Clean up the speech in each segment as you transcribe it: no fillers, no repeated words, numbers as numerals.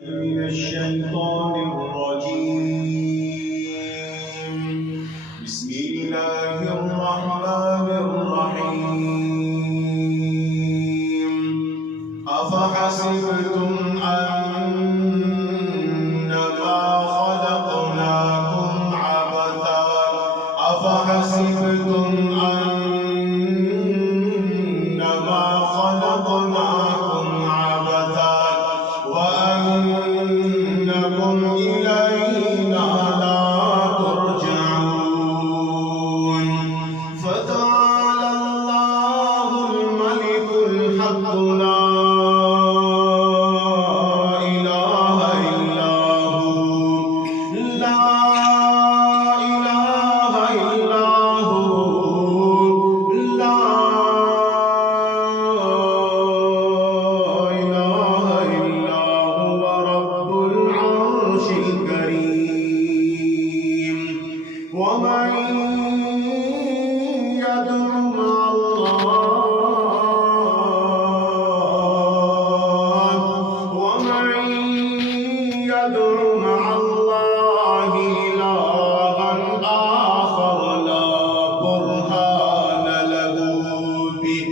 من الشيطان الرجيم. بسم الله الرحمن الرحيم. أفحسبتم أنما خلقناكم عبثا أفحسبتم أنما خلقناكم عبثا وأنكم إلينا لا ترجعون. فتعالى الله الملك الحق لا إله إلا هو لا إله إلا هو لا إله إلا هو رب العرش الكريم. ومن يدع مع الله إلها آخر لا برهان له به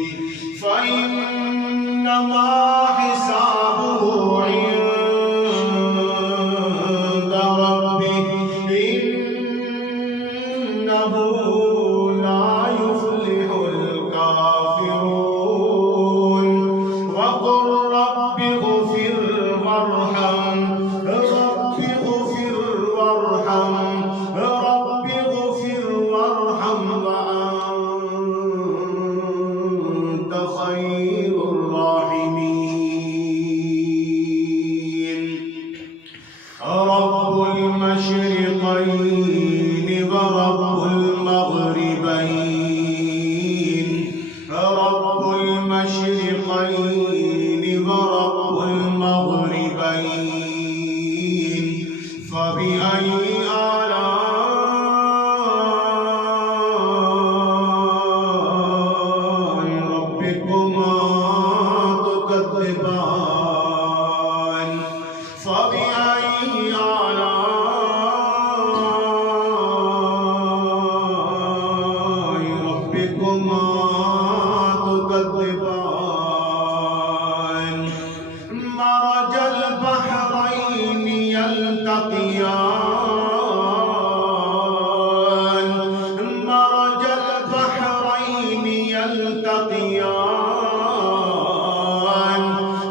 فإنما حسابه عند ربه إنه لا يفلح الكافرون. وقل رب اغفر وارحم رب اغفر وارحم رب اغفر وارحم وأنت خير الراحمين. رب المشرقين ورب المغربين رب المشرقين ورب المغربين فبأي آلاء ربكما تكذبان فبأي آلاء ربكما تكذبان. مرج البحرين يلتقيان مرج البحرين يلتقيان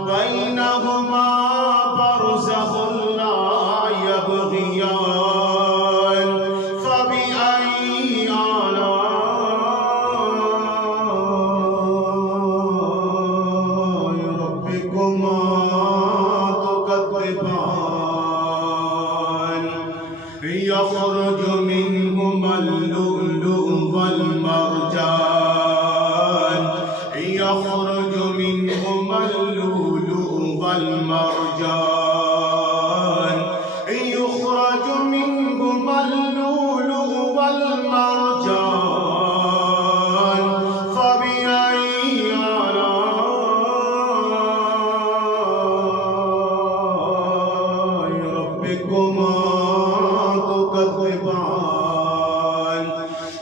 بينهما برزخ لا يبغيان فبأي آلاء ربكما تكذبان. يخرج منهما اللؤلؤ والمرجان يخرج منهما اللؤلؤ والمرجان يخرج منهما اللؤلؤ والمرجان فبأي آلاء ربكما تكذبان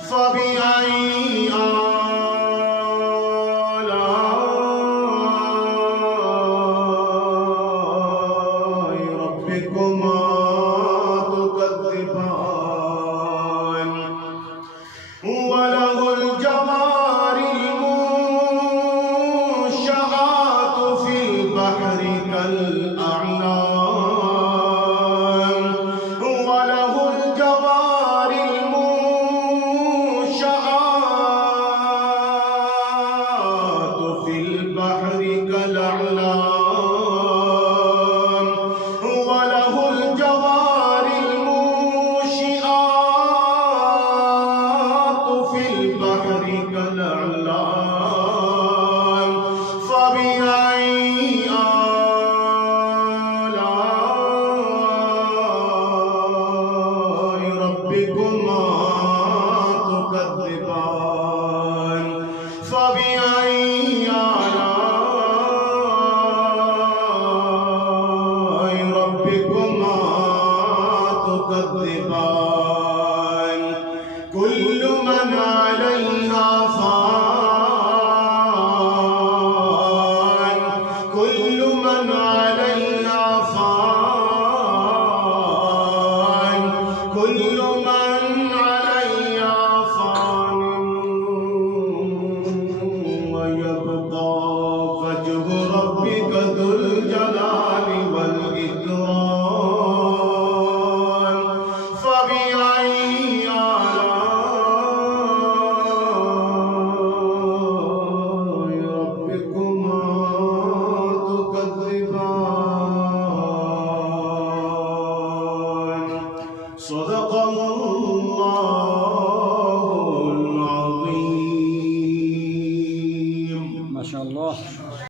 فبأي آلاء ربكما تكذبان. وله الجوار المنشآت في البحر كالأعلام وله الجوار المنشآت في البحر كالأعلام وله ربكما تكذبان